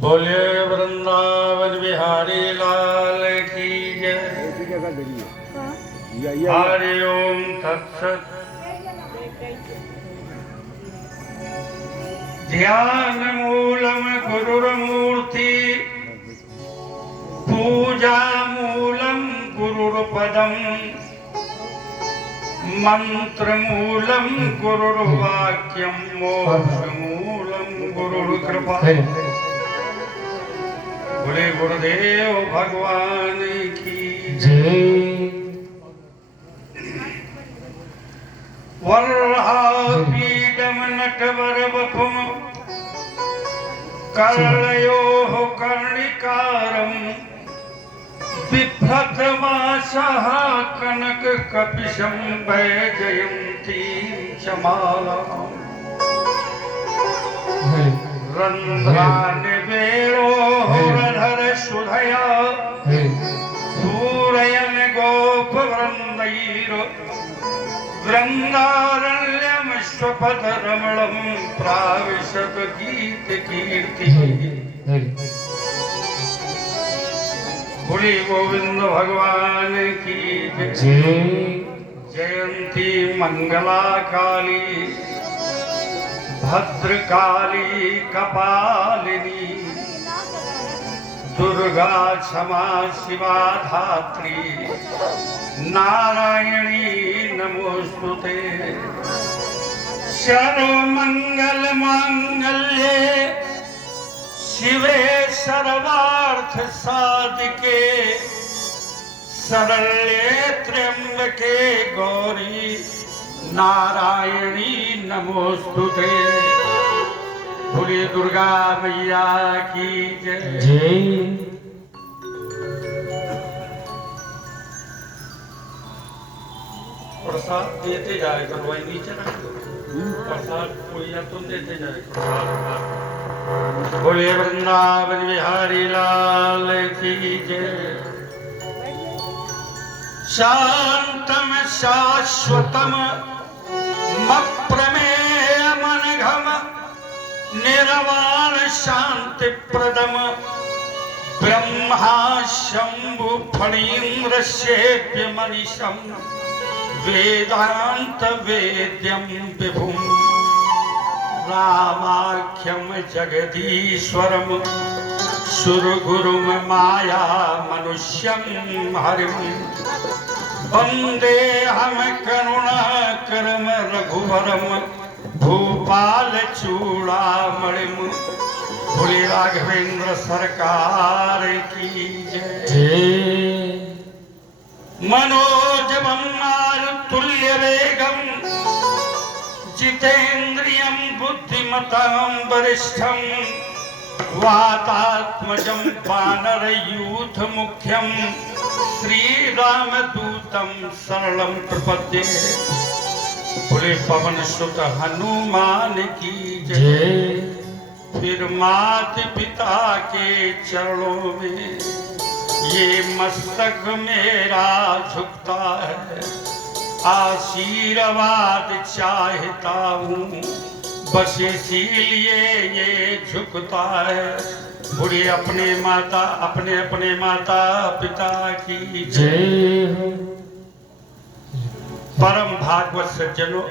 बोले वृंदावन बिहारी लाल की जय। हरि ओम तत्सत। ध्यान मूलम गुरुर्मूर्ति, पूजा मूलम गुरुर्पदम, मंत्र मूलम गुरुर्वाक्यम, मोक्ष मूलम गुरुर्कृपा। बोले गुरुदेव भगवान की जय। वरापीडम नटवर वपुम, कर्णयोः कर्णिकारं, बिभ्रतवासः कनक कपिशं वैजयन्तीं च मालाम्। रन्ध्रानिवेणोरधर सुधया, पूरयन् गोपवृन्दैर्, वृन्दारण्यं स्वपदरमणं प्राविशत गीतकीर्तिः। बोले गोविंद भगवान की जय। जयंती मंगला काली, भद्रकाली कपालिनी, दुर्गा क्षमा शिवा धात्री, नारायणी नमोस्तुते। सर्वमंगल मांगल्ये शिवे सर्वार्थ साधिके, शरण्ये त्र्यंबके गौरी नारायणी नमोस्तुते। बोले दुर्गा मैया की जय। प्रसाद देते जाए करो, वही नीचे रख दो प्रसाद, कोई या तुम देते जाए करो। बोले वृंदावन बिहारी लाल की जय। शांतम शाश्वतम मप्रमेयमनघम, निर्वाण शांति प्रदम, ब्रह्मा शंभु फणीन्द्र सेव्य मनीषम, वेदांत वेद्यम विभुम, रामाख्यम जगदीश्वरम, सुरगुरुम माया मनुष्यम हरिम, वंदे हम करुणाकरम रघुवरम, भूपाल चूड़ामणिम। बोले राघवेंद्र सरकार की जय। मनोजवम मारुतुल्य वेगम, जितेन्द्रियं बुद्धिमतां वरिष्ठं, वातात्मजं वानरयूथ मुख्यं, श्रीरामदूतं शरणं प्रपद्ये। बोले पवन सुत हनुमान की जय। फिर माता पिता के चरणों में ये मस्तक मेरा झुकता है, आशीर्वाद चाहता हूँ, बस इसीलिए ये झुकता है। बुढ़ी अपने माता पिता की जय। परम भागवत सज्जनों,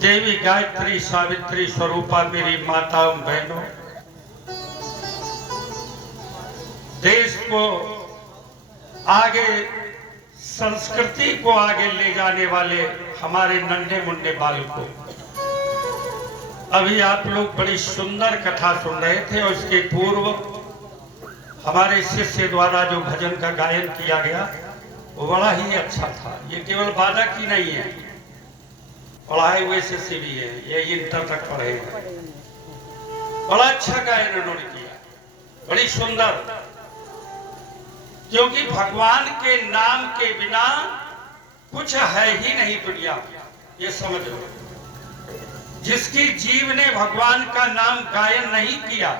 देवी गायत्री सावित्री स्वरूपा मेरी माताओं बहनों, देश को आगे, संस्कृति को आगे ले जाने वाले हमारे नन्हे मुन्ने बालकों, अभी आप लोग बड़ी सुंदर कथा सुन रहे थे और इसके पूर्व हमारे शिष्य द्वारा जो भजन का गायन किया गया वो बड़ा ही अच्छा था। ये केवल बाधक ही नहीं है, पढ़ाए हुए शिष्य भी है, ये इंटर तक पढ़े हैं। बड़ा अच्छा गायन उन्होंने किया, बड़ी सुंदर, क्योंकि भगवान के नाम के बिना कुछ है ही नहीं दुनिया। ये समझ लो, जिसकी जीव ने भगवान का नाम गायन नहीं किया,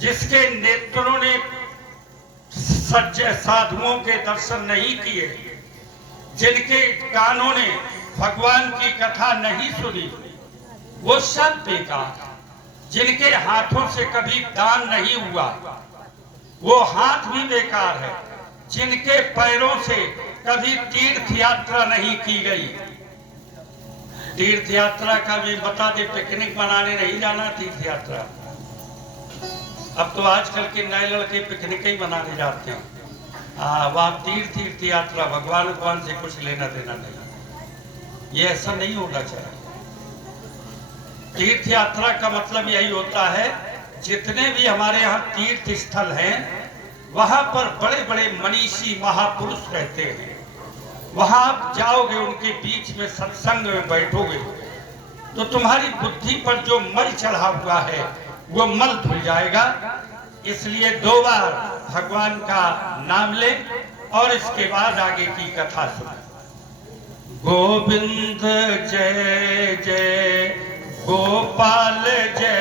जिसके नेत्रों ने सच्चे साधुओं के दर्शन नहीं किए, जिनके कानों ने भगवान की कथा नहीं सुनी, वो सब बेकार। जिनके हाथों से कभी दान नहीं हुआ वो हाथ भी बेकार है। जिनके पैरों से कभी तीर्थ यात्रा नहीं की गई, तीर्थ यात्रा का भी बता दे, पिकनिक मनाने नहीं जाना तीर्थ यात्रा। अब तो आजकल के नए लड़के पिकनिक ही मनाने जाते हैं। वहां तीर्थ यात्रा भगवान से कुछ लेना देना नहीं। ये ऐसा नहीं होना चाहिए। तीर्थ यात्रा का मतलब यही होता है, जितने भी हमारे यहाँ तीर्थ स्थल हैं वहां पर बड़े बड़े मनीषी महापुरुष रहते हैं। वहां आप जाओगे, उनके बीच में सत्संग में बैठोगे तो तुम्हारी बुद्धि पर जो मल चढ़ा हुआ है वो मल धुल जाएगा। इसलिए 2 बार भगवान का नाम ले और इसके बाद आगे की कथा सुनो। गोविंद जय जय गोपाल जय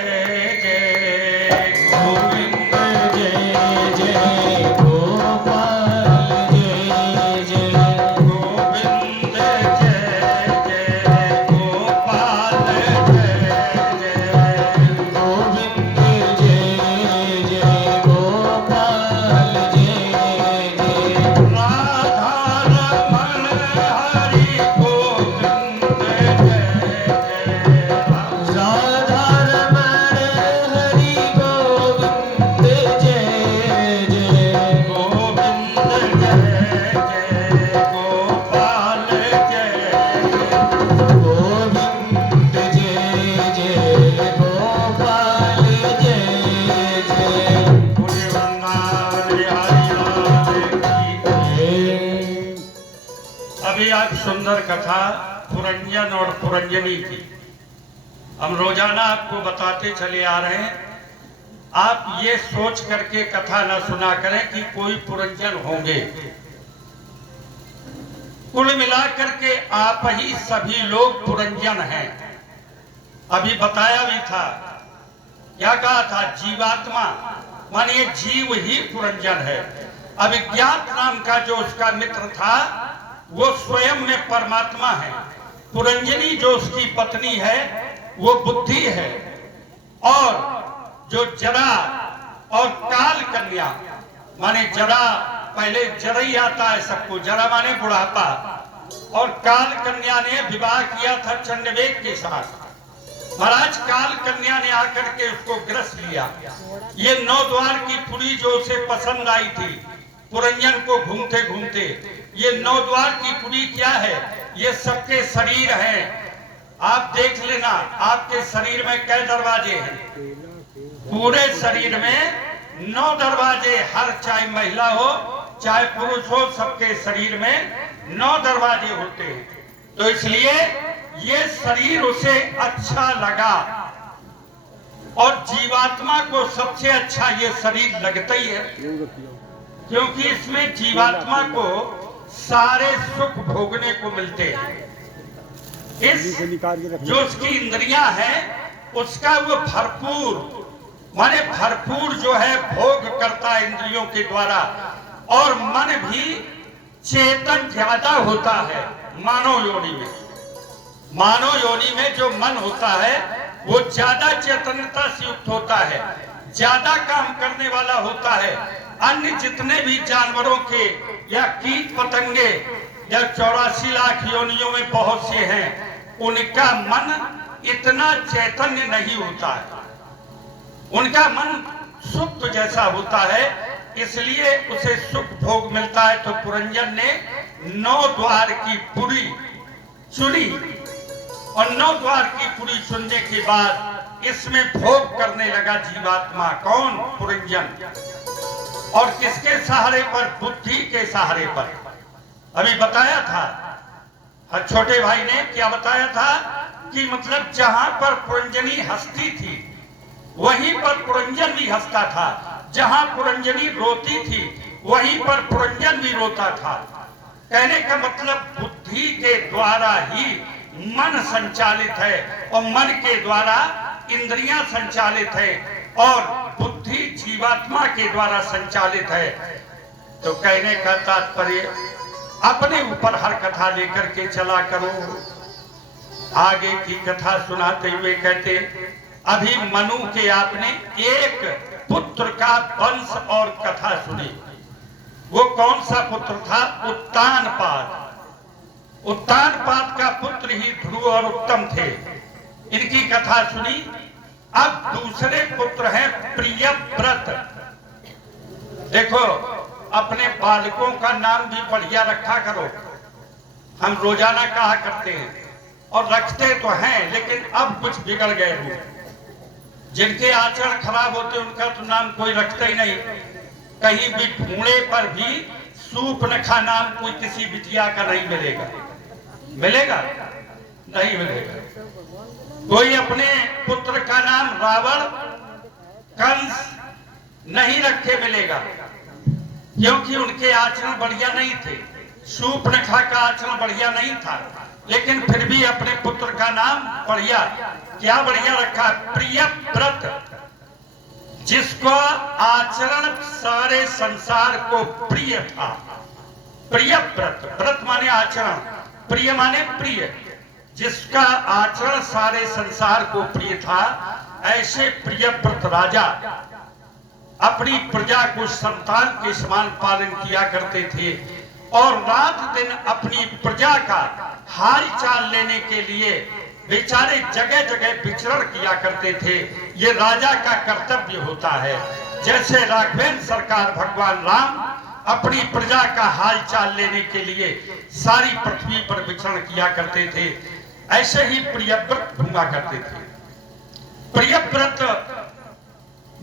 जय, गोविंद जय जय गोपाल जय जय, गोविंद जय जय गोपाल जय जय, गोविंद जय जय गोपाल जय जय, राधा रमण हरि गोविंद जय जय, राधा रमण हरि गोविंद जय जय, गोविंद जय जय गोपाल जय जय, गोविंद जय जय गोपाल जय जय, बोले वृंदावन बिहारी लाल की। अभी आज सुंदर कथा पुरंजन और पुरंजनी की हम रोजाना आपको बताते चले आ रहे हैं। आप ये सोच करके कथा न सुना करें कि कोई पुरंजन होंगे। कुल मिलाकर के आप ही सभी लोग पुरंजन हैं। अभी बताया भी था, क्या कहा था, जीवात्मा मानिए जीव ही पुरंजन है। अभिज्ञात नाम का जो उसका मित्र था वो स्वयं में परमात्मा है। पुरंजनी जो उसकी पत्नी है वो बुद्धि है। और जो जरा और काल कन्या माने जरा, पहले जरा ही आता है सबको, जरा माने बुढ़ापा, और काल कन्या ने विवाह किया था चंडवेग के साथ। महाराज काल कन्या ने आकर के उसको ग्रस लिया। ये 9 द्वार की पुरी जो उसे पसंद आई थी पुरंजन को घूमते घूमते, ये 9 द्वार की पुरी क्या है, ये सबके शरीर हैं। आप देख लेना आपके शरीर में कई दरवाजे हैं। पूरे शरीर में 9 दरवाजे, हर चाहे महिला हो चाहे पुरुष हो, सबके शरीर में 9 दरवाजे होते हैं। तो इसलिए ये शरीर उसे अच्छा लगा और जीवात्मा को सबसे अच्छा ये शरीर लगता ही है, क्योंकि इसमें जीवात्मा को सारे सुख भोगने को मिलते हैं। इस जो उसकी इंद्रियां हैं उसका वो भरपूर माने भरपूर जो है भोग करता है इंद्रियों के द्वारा। और मन भी चेतन ज्यादा होता है मानव योनि में। मानव योनि में जो मन होता है वो ज्यादा चेतनता से युक्त होता है, ज्यादा काम करने वाला होता है। अन्य जितने भी जानवरों के या कीट पतंगे या 84 लाख योनियों में बहुत से हैं, उनका मन इतना चैतन्य नहीं होता है। उनका मन सुप्त जैसा होता है, इसलिए उसे सुख भोग मिलता है। तो पुरंजन ने 9 द्वार की पुरी चुनी और 9 द्वार की पुरी चुनने के बाद इसमें भोग करने लगा जीवात्मा। कौन? पुरंजन। और किसके सहारे पर? बुद्धि के सहारे पर। अभी बताया था छोटे भाई ने, क्या बताया था कि मतलब जहां पर पुरंजनी हंसती थी वहीं पर पुरंजन भी हंसता था, जहां पुरंजनी रोती थी वहीं पर पुरंजन भी रोता था। कहने का मतलब बुद्धि के द्वारा ही मन संचालित है और मन के द्वारा इंद्रियां संचालित है और बुद्धि जीवात्मा के द्वारा संचालित है। तो कहने का तात्पर्य अपने ऊपर हर कथा लेकर के चला करो। आगे की कथा सुनाते हुए कहते, अभी मनु के आपने एक पुत्र का वंश और कथा सुनी। वो कौन सा पुत्र था? उत्तानपाद। उत्तानपाद का पुत्र ही ध्रुव और उत्तम थे। इनकी कथा सुनी। अब दूसरे पुत्र हैं प्रियव्रत। देखो, अपने बालकों का नाम भी बढ़िया रखा करो। हम रोजाना कहा करते हैं और रखते तो हैं, लेकिन अब कुछ बिगड़ गए लोग। जिनके आचरण खराब होते उनका तो नाम कोई रखता ही नहीं। कहीं भी ढूंढे पर भी सूर्पनखा नाम कोई किसी बिटिया का नहीं मिलेगा। मिलेगा? नहीं मिलेगा। कोई अपने पुत्र का नाम रावण, कंस नहीं रखे मिलेगा, क्योंकि उनके आचरण बढ़िया नहीं थे। सूर्पनखा का आचरण बढ़िया नहीं था, लेकिन फिर भी अपने पुत्र का नाम बढ़िया, क्या बढ़िया रखा? प्रियव्रत, जिसको आचरण सारे संसार को प्रिय था। प्रियव्रत, व्रत माने आचरण, प्रिय माने प्रिय, जिसका आचरण सारे संसार को प्रिय था। ऐसे प्रियव्रत राजा अपनी प्रजा को संतान के समान पालन किया करते थे और रात दिन अपनी प्रजा का हाल चाल लेने के लिए बेचारे जगह जगह विचरण किया करते थे। ये राजा का कर्तव्य होता है। जैसे राघवेंद्र सरकार भगवान राम अपनी प्रजा का हाल चाल लेने के लिए सारी पृथ्वी पर विचरण किया करते थे, ऐसे ही प्रियव्रत घूमा करते थे। प्रियव्रत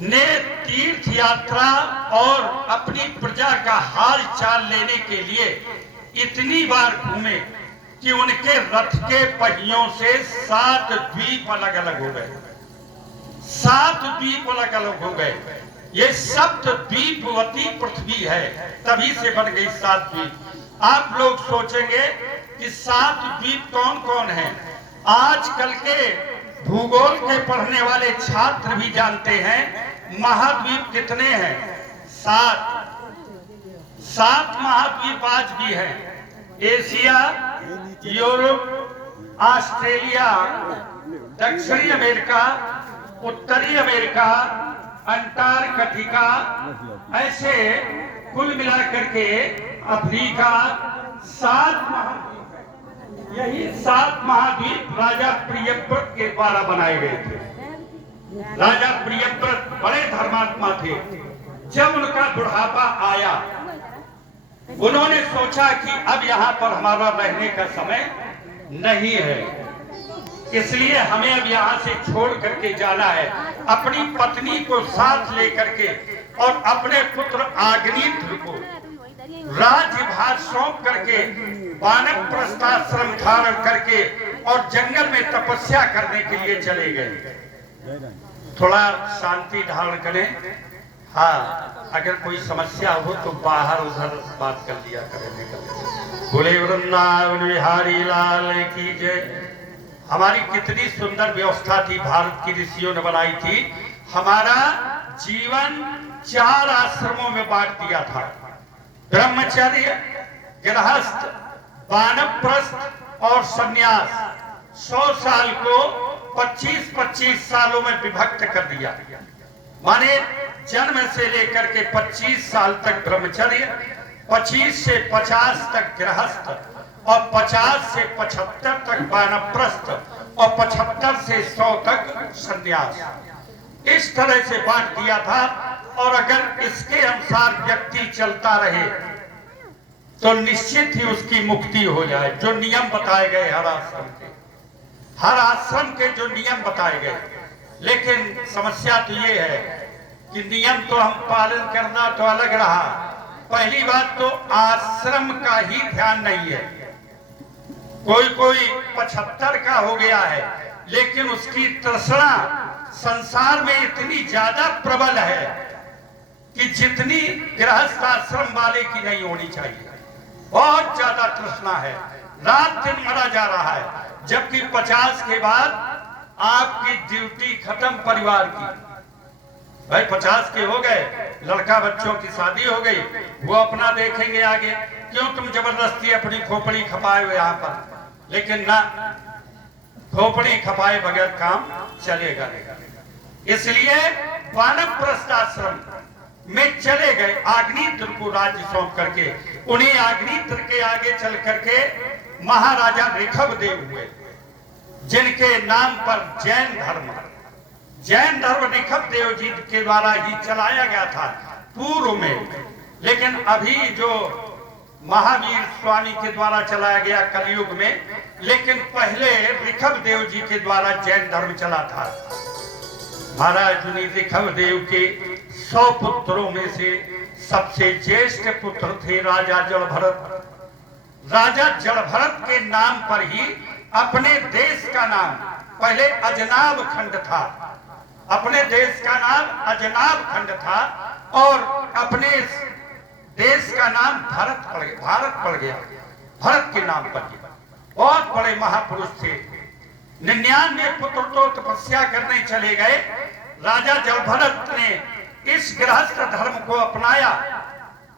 ने तीर्थ यात्रा और अपनी प्रजा का हाल चाल लेने के लिए इतनी बार घूमे कि उनके रथ के पहियों से 7 द्वीप अलग अलग हो गए। 7 द्वीप अलग अलग हो गए। ये सप्त द्वीपवती पृथ्वी है, तभी से बन गई 7 द्वीप। आप लोग सोचेंगे कि 7 द्वीप कौन कौन है? आजकल के भूगोल के पढ़ने वाले छात्र भी जानते हैं महाद्वीप कितने हैं। 7 महाद्वीप आज भी हैं। एशिया, यूरोप, ऑस्ट्रेलिया, दक्षिणी अमेरिका, उत्तरी अमेरिका, अंटार्कटिका, ऐसे कुल मिलाकर के अफ्रीका 7 महाद्वीप हैं। यही 7 महाद्वीप राजा प्रियव्रत के द्वारा बनाए गए थे। राजा प्रियव्रत बड़े धर्मात्मा थे। जब उनका बुढ़ापा आया, उन्होंने सोचा कि अब यहाँ पर हमारा रहने का समय नहीं है, इसलिए हमें अब यहाँ से छोड़ करके जाना है। अपनी पत्नी को साथ लेकर के और अपने पुत्र आग्नेत्र को राज्यभार सौंप करके वानप्रस्थ आश्रम धारण करके और जंगल में तपस्या करने के लिए चले गए। थोड़ा शांति धारण करें। हाँ, अगर कोई समस्या हो तो बाहर उधर बात कर लिया करें। बोले वृंदावन बिहारी लाल की जय। हमारी कितनी सुंदर व्यवस्था थी, भारत की ऋषियों ने बनाई थी। हमारा जीवन 4 आश्रमों में बांट दिया था। ब्रह्मचर्य, गृहस्थ, वानप्रस्थ और सन्यास। 100 साल को 25-25 सालों में विभक्त कर दिया। माने जन्म से लेकर के 25 साल तक ब्रह्मचर्य, 25 से 50 तक गृहस्थ और 50 से 75 तक वानप्रस्थ और 75 से 100 तक सन्यास। इस तरह से बांट दिया था। और अगर इसके अनुसार व्यक्ति चलता रहे तो निश्चित ही उसकी मुक्ति हो जाए। जो नियम बताए गए हर आश्रम के जो नियम बताए गए, लेकिन समस्या तो ये है कि नियम तो हम पालन करना तो अलग रहा। पहली बात तो आश्रम का ही ध्यान नहीं है। कोई 75 का हो गया है, लेकिन उसकी तृष्णा संसार में इतनी ज्यादा प्रबल है कि जितनी गृहस्थ आश्रम वाले की नहीं होनी चाहिए। बहुत ज्यादा तृष्णा है, रात दिन मरा जा रहा है। जबकि 50 के बाद आपकी ड्यूटी खत्म परिवार की। भाई 50 के हो गए, लड़का बच्चों की शादी हो गई, वो अपना देखेंगे आगे। क्यों तुम जबरदस्ती अपनी खोपड़ी खपाए हो यहाँ पर? लेकिन ना, खोपड़ी खपाए बगैर काम चलेगा नहीं। इसलिए वानप्रस्थ आश्रम में चले गए, आग्नेत्र को राज्य सौंप करके। उन्हीं आग्नेत्र के आगे चल करके महाराजा ऋषभदेव हुए, जिनके नाम पर जैन धर्म ऋषभदेव जी के द्वारा ही चलाया गया था पूर्व में। लेकिन अभी जो महावीर स्वामी के द्वारा चलाया गया कलयुग में, लेकिन पहले ऋषभदेव जी के द्वारा जैन धर्म चला था। महाराज ऋषभदेव के 100 पुत्रों में से सबसे ज्येष्ठ पुत्र थे राजा जलभरत। राजा जलभरत के नाम पर ही अपने देश का नाम, पहले अजनाब खंड था, अपने देश का नाम अजनाब खंड था, और अपने देश का नाम भारत पड़ गया। भारत के नाम पर बहुत बड़े महापुरुष थे। 99 पुत्र तो तपस्या करने चले गए। राजा जलभरत ने इस गृहस्थ धर्म को अपनाया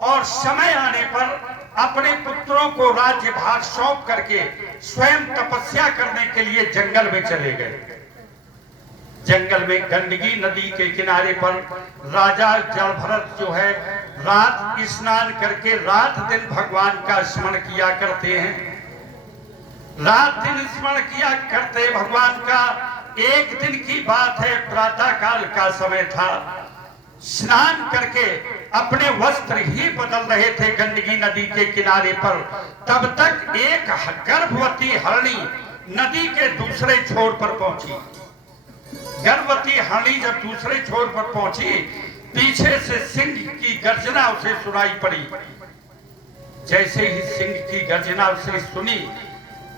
और समय आने पर अपने पुत्रों को राज्य भार सौंप करके स्वयं तपस्या करने के लिए जंगल में चले गए। जंगल में गंडकी नदी के किनारे पर राजा जलभरत जो है रात स्नान करके रात दिन भगवान का स्मरण किया करते हैं। रात दिन स्मरण किया करते भगवान का। एक दिन की बात है, प्रातः काल का समय था। स्नान करके अपने वस्त्र ही बदल रहे थे गंडकी नदी के किनारे पर। तब तक एक गर्भवती हरणी नदी के दूसरे छोर पर पहुंची। गर्भवती हरणी जब दूसरे छोर पर पहुंची, पीछे से सिंह की गर्जना उसे सुनाई पड़ी। जैसे ही सिंह की गर्जना उसे सुनी,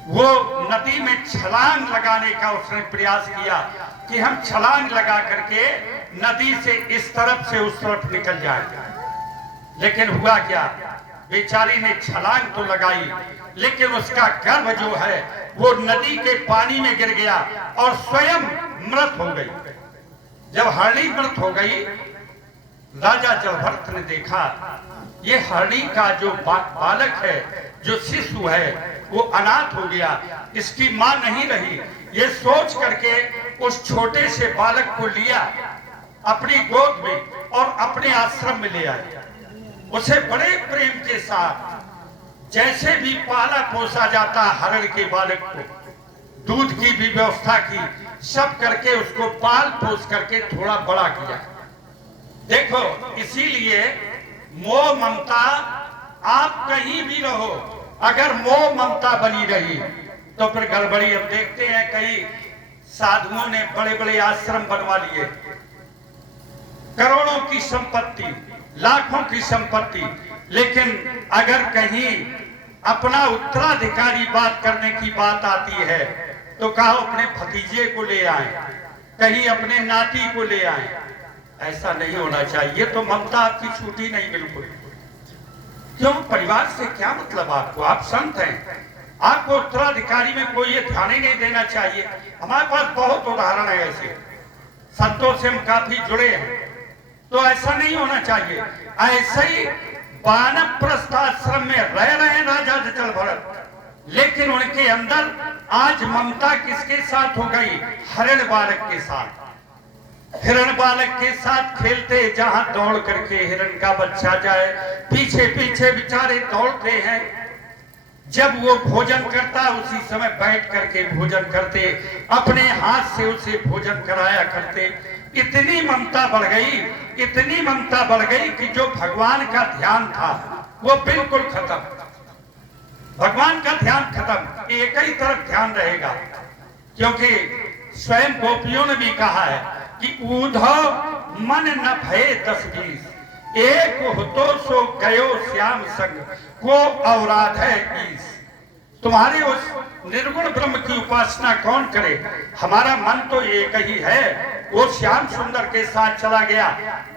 वो नदी में छलांग लगाने का उसने प्रयास किया कि हम छलांग लगा करके नदी से इस तरफ से उस तरफ निकल जाए। लेकिन हुआ क्या, बेचारी ने छलांग तो लगाई, लेकिन उसका गर्भ जो है वो नदी के पानी में गिर गया और स्वयं मृत हो गई। जब हरणी मृत हो गई, राजा जलभरत ने देखा ये हरणी का जो बालक है, जो शिशु है, वो अनाथ हो गया, इसकी मां नहीं रही। ये सोच करके उस छोटे से बालक को लिया अपनी गोद में और अपने आश्रम में ले आए। उसे बड़े प्रेम के साथ, जैसे भी पाला पोसा जाता हरण के बालक को, दूध की भी व्यवस्था की, सब करके उसको पाल पोस करके थोड़ा बड़ा किया। देखो, इसीलिए मोह ममता, आप कहीं भी रहो, अगर मोह ममता बनी रही तो फिर गड़बड़ी। अब देखते हैं कई साधुओं ने बड़े बड़े आश्रम बनवा लिए, करोड़ों की संपत्ति, लाखों की संपत्ति, लेकिन अगर कहीं अपना उत्तराधिकारी बात करने की बात आती है तो कहा अपने भतीजे को ले आए, कहीं अपने नाती को ले आए। ऐसा नहीं होना चाहिए। तो ममता आपकी छूटी नहीं बिल्कुल। क्यों? परिवार से क्या मतलब आपको? आप संत हैं, आपको उत्तराधिकारी में कोई ये ध्यान ही नहीं देना चाहिए। हमारे पास बहुत उदाहरण है ऐसे, संतों से हम काफी जुड़े हैं। तो ऐसा नहीं होना चाहिए। ऐसे ही वानप्रस्थ आश्रम में रह रहे हैं राजा जलभरत, लेकिन उनके अंदर आज ममता किसके साथ हो गई? हरण बालक के साथ। हिरण बालक के साथ खेलते, जहां दौड़ करके हिरण का बच्चा जाए, पीछे पीछे बेचारे दौड़ते हैं। जब वो भोजन करता, उसी समय बैठ करके भोजन करते, अपने हाथ से उसे भोजन कराया करते। इतनी ममता बढ़ गई, इतनी ममता बढ़ गई कि जो भगवान का ध्यान था वो बिल्कुल खत्म। भगवान का ध्यान खत्म, एक ही तरफ ध्यान रहेगा। क्योंकि स्वयं गोपियों ने भी कहा है कि ऊधव मन न भये 10-20, एक हो तो सो गयो श्याम संग, को औराध है 20। तुम्हारे उस निर्गुण ब्रह्म की उपासना कौन करे? हमारा मन तो एक ही है, वो श्याम सुंदर के साथ चला गया।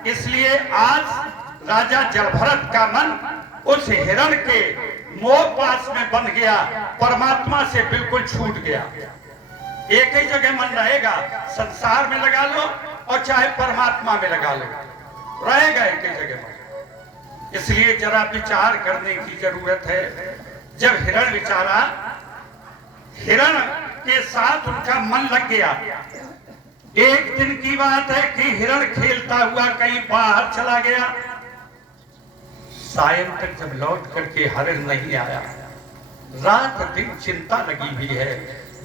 इसलिए आज राजा जलभरत का मन उस हिरण के मोह पास में बन गया, परमात्मा से बिल्कुल छूट गया। एक ही जगह मन रहेगा, संसार में लगा लो और चाहे परमात्मा में लगा लो, रहेगा एक ही जगह मन। इसलिए जरा विचार करने की जरूरत है। जब हिरण विचारा, हिरण के साथ उनका मन लग गया। एक दिन की बात है कि हिरण खेलता हुआ कहीं बाहर चला गया। सायं तक जब लौट करके हिरण नहीं आया, रात दिन चिंता लगी हुई है।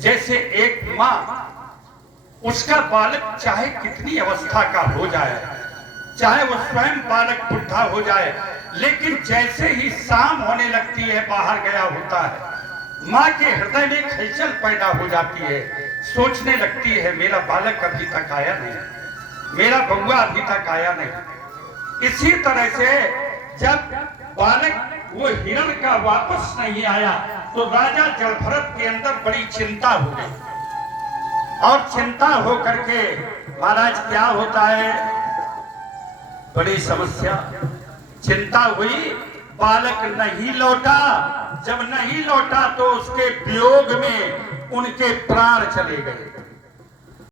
जैसे एक माँ, उसका बालक चाहे कितनी अवस्था का हो जाए, चाहे वो स्वयं बालक बुढ़ा हो जाए, लेकिन जैसे ही शाम होने लगती है, बाहर गया होता है, माँ के हृदय में खलचल पैदा हो जाती है। सोचने लगती है मेरा बालक अभी तक आया नहीं, मेरा बउआ अभी तक आया नहीं। इसी तरह से जब बालक वो हिरण का वापस नहीं आया तो राजा जलभरत के अंदर बड़ी चिंता हो गई। और चिंता हो करके महाराज क्या होता है, बड़ी समस्या, चिंता हुई, बालक नहीं लौटा। जब नहीं लौटा तो उसके वियोग में उनके प्राण चले गए।